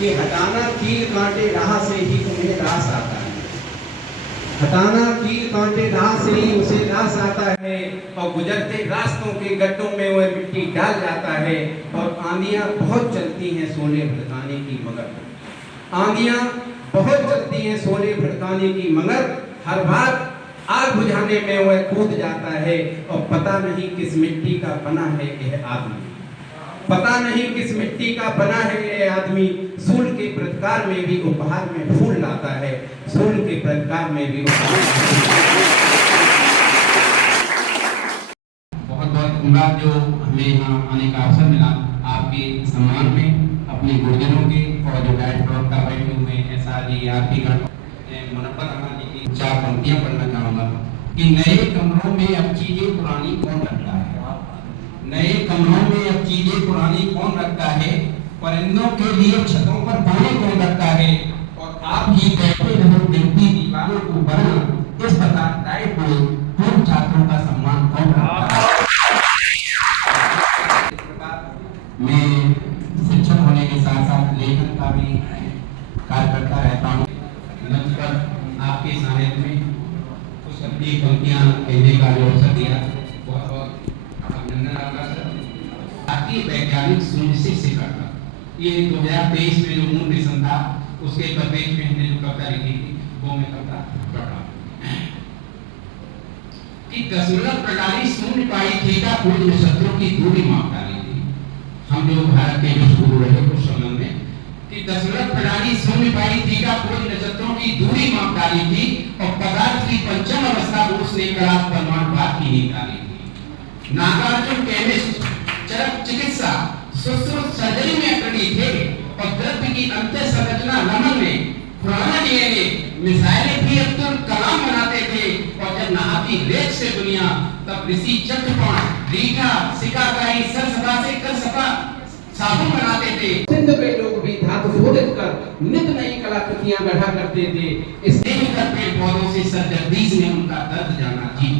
कि हटाना कील कांटे राह से ही तुम्हें रास आता है, हटाना कील कांटे राह से ही उसे रास आता है, और गुजरते रास्तों के गड्ढों में वह मिट्टी डाल जाता है। और आंधियां बहुत चलती हैं सोने भड़काने की, मगर आंधियां बहुत चलती हैं सोने भड़काने की, मगर हर बार आग बुझाने में वह कूद जाता है। और पता नहीं किस मिट्टी का बना है यह आदमी, पता नहीं किस मिट्टी का बना है यह आदमी, सूल के प्रतिकार में भी उपहार में फूल लाता है, सूल के प्रतिकार में भी बहुत बहुत धन्यवाद जो हमें यहाँ आने का अवसर मिला। आपके सम्मान में अपने गुरुजनों के और जो गाइड प्रवक्ता बैठे हुए हैं सारी आरती गण मुनव्वर अहमद जी की 4 पंक्तियां पढ़ना चाहूंगा कि नए कमरों में अब चीजें पुरानी कौन रखता है, नए कमरों में अब चीजें पुरानी कौन रखता है, परिंदों के लिए छतों पर पानी कौन रखता है, और आप ही बैठे रहो गिनती दीवारों को बना, इस प्रकार गाइड को पूर्व छात्रों का सम्मान कौन करता है। मैं शिक्षक होने के साथ साथ लेखन का भी कार्य करता रहता हूँ। मंच पर आपके सानिध्य में कुछ अपनी पंक्तियां कहने का जो अवसर दिया, बहुत बहुत अभिनंदन आपका सर। भारतीय वैज्ञानिक सुनिश्चित से करता, ये 2023 में जो मूल मिशन था उसके कवरेज में हमने जो कविता लिखी थी वो मैं कविता पढ़ रहा हूँ कि दशमलव प्रणाली शून्य पाई थीटा पूर्व नक्षत्रों की दूरी माप डाली थी। हम जो भारत के जो शुरू रहे कुछ समय में कि दशमलव प्रणाली शून्य पाई थीटा पूर्व नक्षत्रों की दूरी माप डाली थी, और पदार्थ की पंचम अवस्था बोस ने कलाश परमाणुवाद की नींव डाली थी। नागार्जुन केमिस्ट चरक चिकित्सा सुश्रुत सर्जरी में अग्रणी थे, और द्रव्य की अंत्य संरचना नमन में पुराना डीएनए मिसाइलें भी अब्दुल कलाम बनाते थे। और जब नहाती रेत से दुनिया तब ऋषि चक्रपाण रीठा सिकाकाई सरसफा से कर सफा साबुन बनाते थे। सिंध के लोग भी धातु शोधित कर नित नई कलाकृतियां गढ़ा करते थे। इसमें कर पेड़ पौधों से सर जगदीश ने उनका दर्द जाना जी,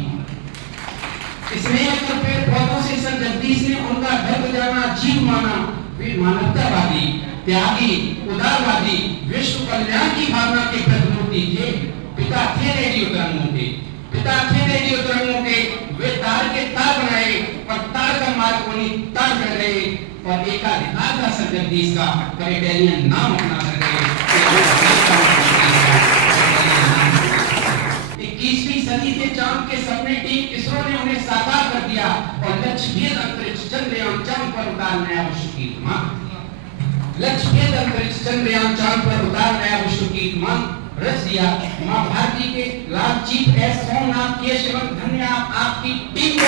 इसमें कर पेड़ पौधों से सर जगदीश ने उनका दर्द जाना जीव माना। वे मानवतावादी त्यागी उदारवादी विश्व कल्याण की भावना के प्रतिमूर्ति थे। पिता थे रेडियो तरंगों के, पिता थे रेडियो तरंगों के, वे तार के तार बनाए और तार का मार्ग उन्हीं तार कर गए, और एकाधिकार का सर जगदीश का करेटेरियन नाम अपना कर गए। 21वीं सदी के चांद के सपने टीम इसरो ने उन्हें साकार कर दिया, और लक्ष्य भेद अंतरिक्ष चंद्रयान चांद पर उतार नया विश्व कीर्तिमान, लक्ष्य भेद अंतरिक्ष चंद्रयान चांद पर उतार नया विश्व कीर्तिमान रच दिया। मां भारती के लाल चीफ एस सोमनाथ केशवन धन्य आपकी टीम को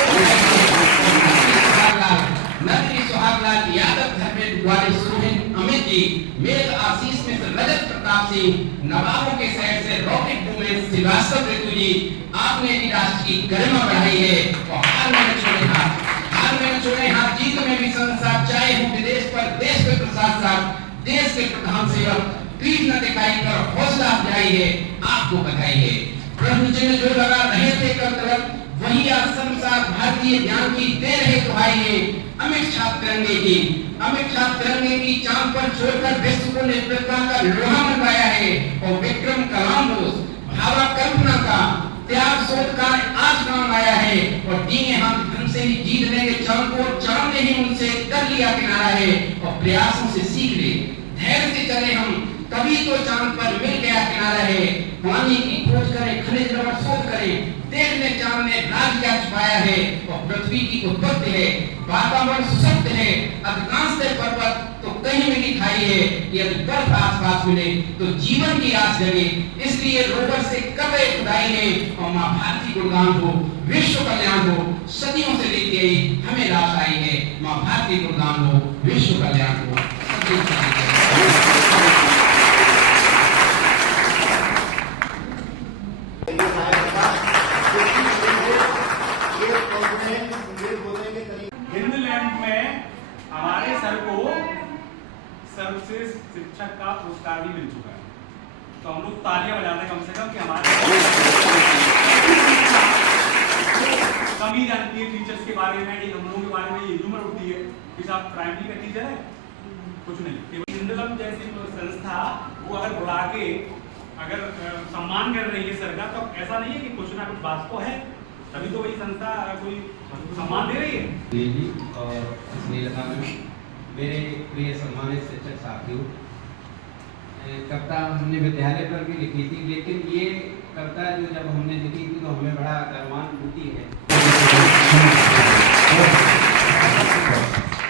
नगरी सुहागलाल यादव धर्मेंद्र वाले सुहेन अमित जी मेघ आशीष मिश्र रजत प्रताप सिंह नवाबों के शहर से रॉकेट वुमेन श्रीवास्तव ऋतु जी, आपने भी राष्ट्र की गरिमा बढ़ाई है। और हार में न छोड़े हाथ, हार में न छोड़े हाथ, जीत में भी संसार चाहे हो विदेश पर देश के प्रशासन देश के प्रधान सेवक पीठ न दिखाई कर हौसला अफजाई है, आपको बधाई है। प्रभु जी ने जो लगा रहे थे कर्तव्य वही आज संसार भारतीय ज्ञान की दे रहे दुहाई है। अमित छाप तिरंगे की, अमित छाप तिरंगे की चांद पर छोड़कर विश्व को नेतृत्व का लोहा मनवाया है। और विक्रम कलाम बोस भावा कल्पना का त्याग शोध का आज काम आया है। और डींगे हम धन से ही जीत लेंगे चांद को, चांद ने ही उनसे कर लिया किनारा है। और प्रयासों से सीख ले, धैर्य से चले हम, तभी तो चांद पर मिल गया किनारा है। पानी की खोज करें, खनिज रबर शोध करें, देश में चांद ने राज क्या छुपाया है। और पृथ्वी की उत्पत्ति है, वातावरण सुसप्त है, अधिकांश पर्वत तो कहीं में दिखाई है। यदि बर्फ आसपास मिले तो जीवन की आस जगे, इसलिए रोवर से कबे खुदाई है। और मां भारती गुणगान हो, विश्व कल्याण हो, सदियों से लेती आई हमें रास आई है। मां भारती गुणगान हो, विश्व कल्याण हो, सदियों से हिंदलैंड में हमारे सर को सर्वश्रेष्ठ शिक्षक का पुरस्कार भी मिल चुका है। तो हम लोग तालियां बजाते कम से कम कि हमारे कम ही जानती है टीचर्स के बारे में, हम लोगों के बारे में ये ह्यूमर होती है कि साहब प्राइमरी का टीचर है कुछ नहीं। सिंडलम जैसी संस्था वो अगर बुला के अगर सम्मान कर रही है सरकार, तो ऐसा नहीं है कि कुछ ना कुछ बात तो है, तभी तो वही संस्था कोई सम्मान दे रही है। जी और स्नेहलता में मेरे प्रिय सम्मानित शिक्षक साथियों, कविता हमने विद्यालय पर भी लिखी थी, लेकिन ये कविता जो जब हमने लिखी थी तो हमें बड़ा गर्वान्वित है।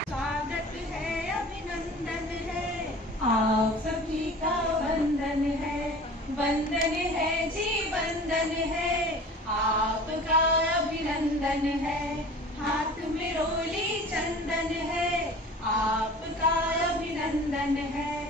स्वागत है, अभिनंदन है, आप सभी का वंदन है, वंदन है जी वंदन है, आपका अभिनंदन है, हाथ में रोली चंदन है, आपका अभिनंदन है।